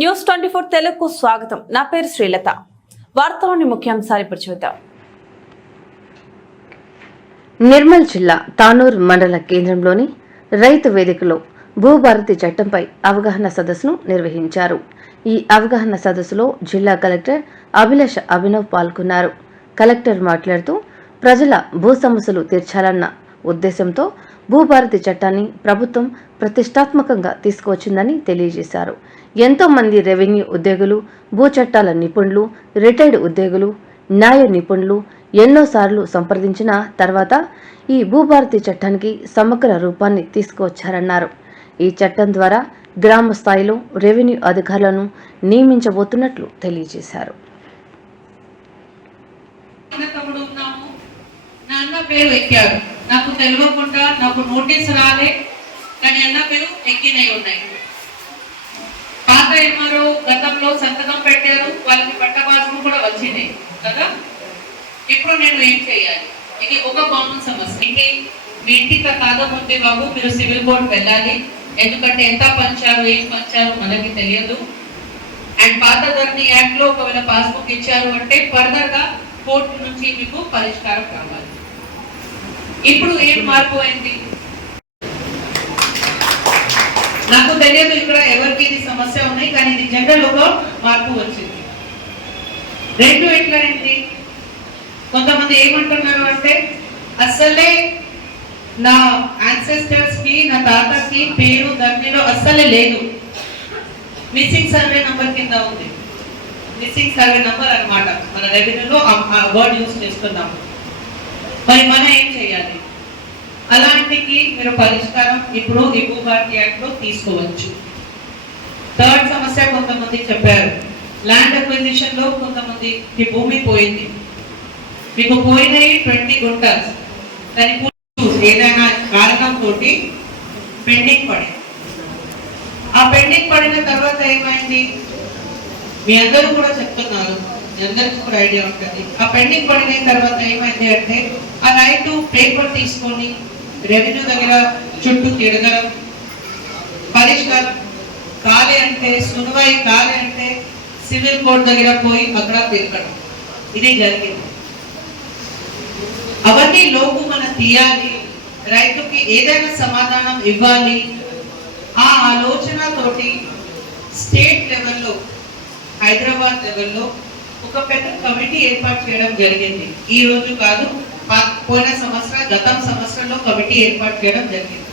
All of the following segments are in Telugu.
న్యూస్ 24 తెలుగుకు స్వాగతం. నా పేరు శ్రీలత. వార్తలోని ముఖ్యాంశాలు ఇప్పుడు చూద్దాం. నిర్మల్ జిల్లా తానూరు మండల కేంద్రంలోని రైతు వేదికలో భూభారతి చట్టంపై అవగాహన సదస్సును నిర్వహించారు. ఈ అవగాహన సదస్సులో జిల్లా కలెక్టర్ అభిలాష అభినవ్ పాల్గొన్నారు. కలెక్టర్ మాట్లాడుతూ ప్రజల భూ సమస్యలు తీర్చాలన్న ఉద్దేశంతో భూభారతి చట్టాన్ని ప్రభుత్వం ప్రతిష్టాత్మకంగా తీసుకువచ్చిందని తెలియజేశారు. ఎంతో మంది రెవెన్యూ ఉద్యోగులు, భూ చట్టాల నిపుణులు, రిటైర్డ్ ఉద్యోగులు, న్యాయ నిపుణులు ఎన్నోసార్లు సంప్రదించిన తర్వాత ఈ భూభారతి చట్టానికి సమగ్ర రూపాన్ని తీసుకువచ్చారన్నారు. ఈ చట్టం ద్వారా గ్రామ స్థాయిలో రెవెన్యూ అధికారులను నియమించబోతున్నట్లు తెలియజేశారు. నాకు తెలియకుండా నాకు నోటీస్ రాలే, కానీ అన్న పేరు ఎక్కినవి ఉన్నాయి. పాత ఎంఆర్ఓ గతంలో సంతకం పెట్టారు, వాళ్ళకి పట్టబాసులు కూడా వచ్చినాయి కదా. ఇప్పుడు నేను ఏం చేయాలి? ఇది ఒక కామన్ సమస్య. మీ ఇంటికి కాదం ఉంది బాబు, మీరు సివిల్ కోర్టు వెళ్ళాలి. ఎందుకంటే ఎంత పంచారు, ఏం పంచారు మనకి తెలియదు. అండ్ పాత ధరణి యాక్ట్ లో ఒకవేళ పాస్బుక్ ఇచ్చారు అంటే ఫర్దర్ గా కోర్టు నుంచి మీకు పరిష్కారం కావాలి. ఇప్పుడు ఏం మార్పు అయింది నాకు తెలియదు. ఇక్కడ ఎవరికి ఇది సమస్య ఉన్నాయి, కానీ ఇది జనరల్ ఒక మార్పు వచ్చింది. రెండు ఎట్లా అయింది? కొంతమంది ఏమంటున్నారు అంటే అసలే నా యాన్సెస్టర్స్ కి, నా తాతకి పేరు ధరణిలో అస్సలే లేదు, మిస్సింగ్ సర్వే నంబర్ కింద ఉంది. మిస్సింగ్ సర్వే నంబర్ అన్నమాట. మన రెవెన్యూలో ఆ వర్డ్ యూజ్ చేస్తున్నాము. మరి మనం ఏం చేయాలి? అలాంటికి మీరు పరిష్కారం ఇప్పుడు ఈ భూభారతి యాక్ట్ లో తీసుకోవచ్చు. థర్డ్ సమస్య కొంతమంది చెప్పారు, ల్యాండ్ అక్విజిషన్ లో కొంతమందికి భూమి పోయింది. మీకు పోయినాయి 20 గుంటలు, కానీ ఏదైనా కారణంతో పెండింగ్ పడింది. ఆ పెండింగ్ పడిన తర్వాత ఏమైంది? మీ అందరూ కూడా చెప్తున్నారు, మీ అందరికీ కూడా ఐడియా ఉంటుంది. ఆ పెండింగ్ పడిన తర్వాత ఏమైంది అంటే ఆ రైతు పేపర్ తీసుకొని రెవెన్యూ దగ్గర చుట్టూ తిరగడం, పరిష్కారం కాలే అంటే సునువై కాలే అంటే సివిల్ కోర్టు దగ్గర పోయి అక్కడ తిరగడం, ఇది జరిగింది. అవన్నీ లోపు మనం తీయాలి, రైతుకి ఏదైనా సమాధానం ఇవ్వాలి. ఆ ఆలోచనతోటి స్టేట్ లెవెల్లో, హైదరాబాద్ లెవెల్లో ఒక పెద్ద కమిటీ ఏర్పాటు చేయడం జరిగింది. ఈ రోజు కాదు, పోయిన సంవత్సరం, గతం సంవత్సరంలో కమిటీ ఏర్పాటు చేయడం జరిగింది.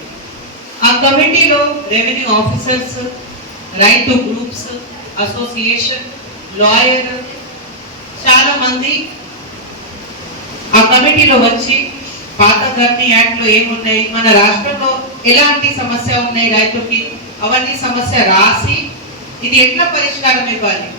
ఆ కమిటీలో రెవెన్యూ ఆఫీసర్స్, రైతు గ్రూప్స్, అసోసియేషన్, లాయర్ చాలా మంది ఆ కమిటీలో వచ్చి పాత ధరణి యాక్ట్ లో ఏమున్నాయి, మన రాష్ట్రంలో ఎలాంటి సమస్య ఉన్నాయి రైతుకి, అవన్నీ సమస్య రాసి ఇది ఎట్లా పరిష్కారం ఇవ్వాలి,